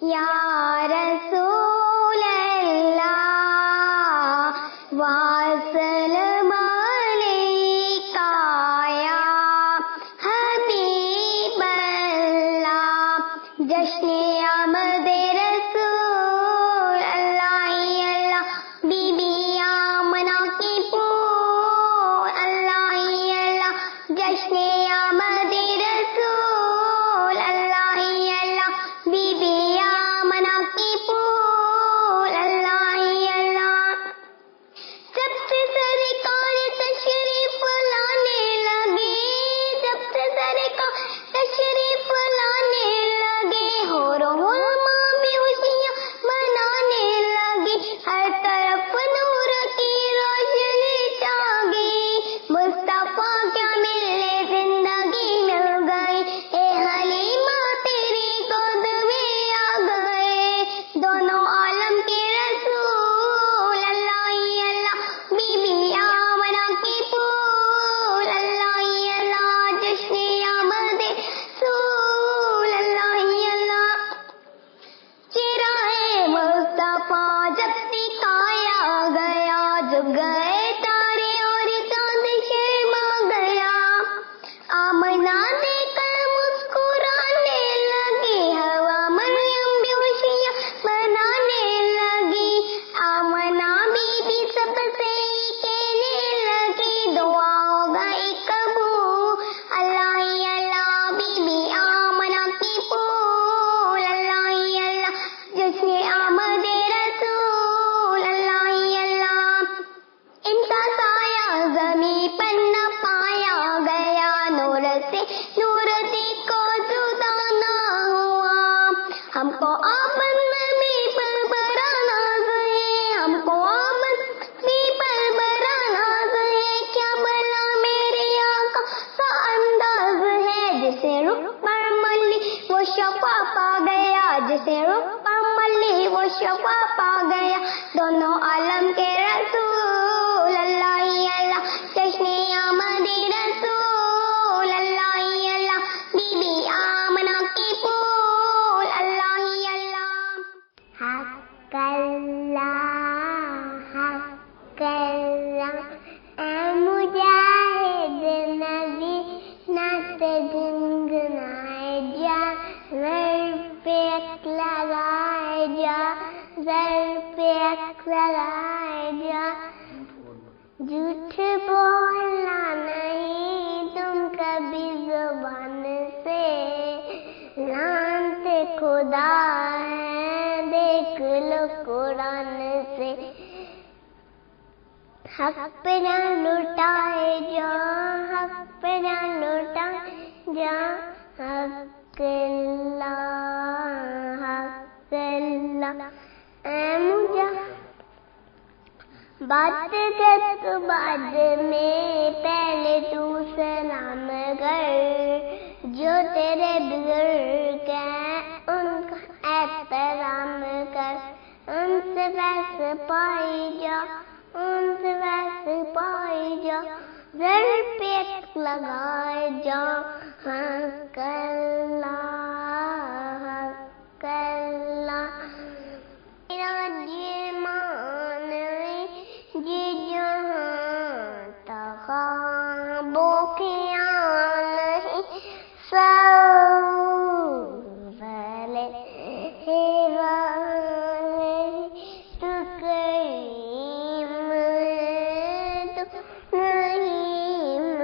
یا رسول اللہ وسلم علیکہ یا حبیب اللہ جشن آمد رسول اللہ اللہ بی بی آمنہ کی پھول اللہ اللہ جشن آمد رسول اللہ اللہ بی بی آمنہ کی پھول اللہ اللہ سب سے سرکار تشریف لانے لگے سب سے سرکار تشریف لانے لگے حور و غلاماں بھی خوشیاں منانے لگے ہر طرف نور کی روشنی چھا گئی مصطفیٰ کیا ملے زندگی مل گئی اے حلیمہ تیری گود میں آ گئے دونوں عالم کے رسول اللہ اللہ بی بی آمنہ کی پھول اللہ اللہ جشن آمد رسول اللہ اللہ چہرہ مصطفیٰ جب دکھایا گیا جب گئے تارے اور چاند شرما گیا آمنہ دیکھ کر مسکرانے لگی ہوا مریم بھی خوشیاں منانے لگی آمنہ بی بی سب سے کہنے لگی دعا ہو گئی قبول اللہ اللہ بی بی آمنہ کی پھول اللہ اللہ جشن آمد رسول اللہ اللہ ان کا سایہ زمین پر نہ پایا گیا نور سے نور کو جدا نہ ہوا ہم کو آمد نبی پر بڑا ناز ہے ہم کو آمد نبی پر بڑا ناز ہے کیا بلا میرے آقا کا انداز ہے جسے رخ پر ملی وہ شفا پا گیا جسے رخ پر ملی وہ شفا پا گیا دونوں عالم کے رسول اللہ اللہ جشن آمد رسول اللہ اللہ بی بی آمنہ کی پھول اللہ اللہ حق اللہ اے مجاہد نبی نعت گنگنائے جا زر پہ ایک لگائے جا زر پہ ایک لگائے جا جھوٹ بولنا نہیں تم کبھی زبان سے لعنت خدا ہے دیکھ لو قرآن سے حق پہ نہ لٹائے جا حق پہ نہ لٹائے جا حق اللہ اے مجھے بات کر تو بعد میں پہلے تو سلام کر جو تیرے بزرگ ہیں ان کا احترام کر ان سے ویسے پائی جا ان سے ویسے پائی جا زر پہ ایک لگائے جا حق اللہ حق اللہ میرا جی مان جی جہاں تخابوں کی نہیں سوالے تو کریم تو نعیم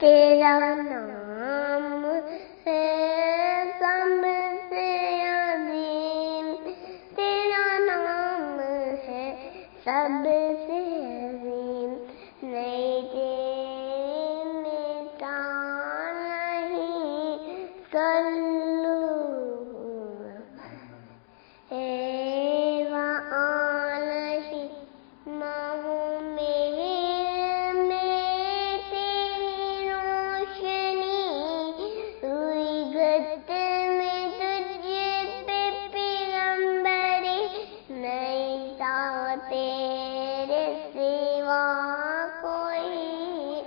تیرا نام ہے سب سے عظیم تیرا نام ہے سب سے عظیم نہیں تیری مثال نہیں صلو علیہ میں تیری روشنی ہوئی گت میں تجھے پہ پیغمبری نہیں تھا تیرے سوا کوئی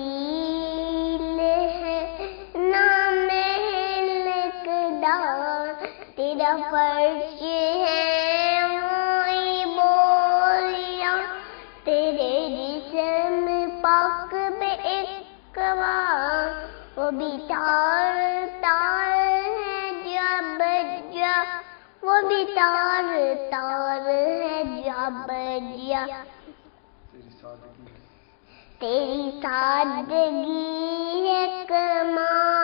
نافذیل ہے خاک پہ ایک بار وہ بھی تار تار ہے جب جا وہ بھی تار تار ہے جب جا تیری سادگی ہے کمال